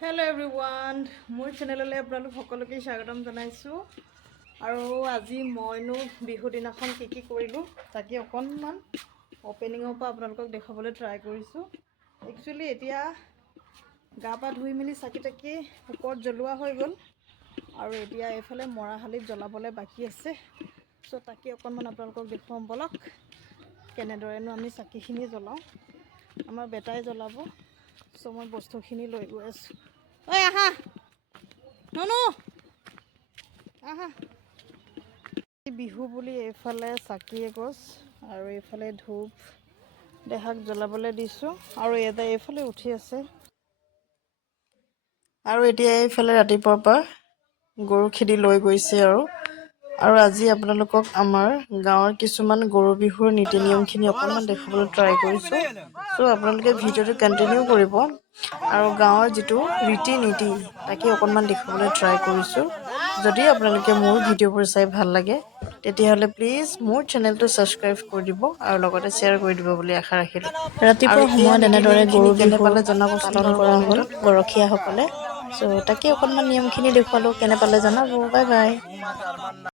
Hello' everyone, মোৰ চেনেললৈ আপোনালোক সকলোকে স্বাগতম জনাইছোঁ। আৰু আজি মইনো বিহু দিনাখন কি কৰিলোঁ তাকে অকণমান অপেনিঙৰ পৰা আপোনালোকক দেখাবলৈ ট্ৰাই কৰিছোঁ। একচুৱেলি এতিয়া গা পা ধুই মেলি চাকি তাকি ওপৰত জ্বলোৱা হৈ গ'ল আৰু এতিয়া এইফালে মৰাশালিত জ্বলাবলৈ বাকী আছে। চ' তাকে অকণমান আপোনালোকক দেখুৱাম বলক, কেনেদৰেনো আমি চাকিখিনি জ্বলাওঁ। আমাৰ বেটাই জ্বলাব। চ' মই বস্তুখিনি লৈ গৈ আছোঁ। ঐ আহা ননু আহা। বিহু বুলি এইফালে চাকি এগছ আৰু এইফালে ধূপ দেহাক জ্বলাবলৈ দিছোঁ আৰু এটা এইফালে উঠি আছে। আৰু এতিয়া এইফালে ৰাতিপুৱাৰ পৰা গৰু খেদি লৈ গৈছে আৰু আজি আপোনালোকক আমাৰ গাঁৱৰ কিছুমান গৰু বিহুৰ নীতি নিয়মখিনি অকণমান দেখাবলৈ ট্ৰাই কৰিছোঁ। চ' আপোনালোকে ভিডিঅ'টো কণ্টিনিউ কৰিব আৰু গাঁৱৰ যিটো ৰীতি নীতি তাকে অকণমান দেখাবলৈ ট্ৰাই কৰিছোঁ। যদি আপোনালোকে মোৰ ভিডিঅ'বোৰ চাই ভাল লাগে তেতিয়াহ'লে প্লিজ মোৰ চেনেলটো ছাবস্ক্ৰাইব কৰি দিব আৰু লগতে শ্বেয়াৰ কৰি দিব বুলি আশা ৰাখিলোঁ। ৰাতিপুৱা সময়ত এনেদৰে গৰু বিহু পালন কৰা হ'ল গৰখীয়াসকলে। চ' তাকে অকণমান নিয়মখিনি দেখুৱালোঁ, কেনে পালে জনাব। Bye bye.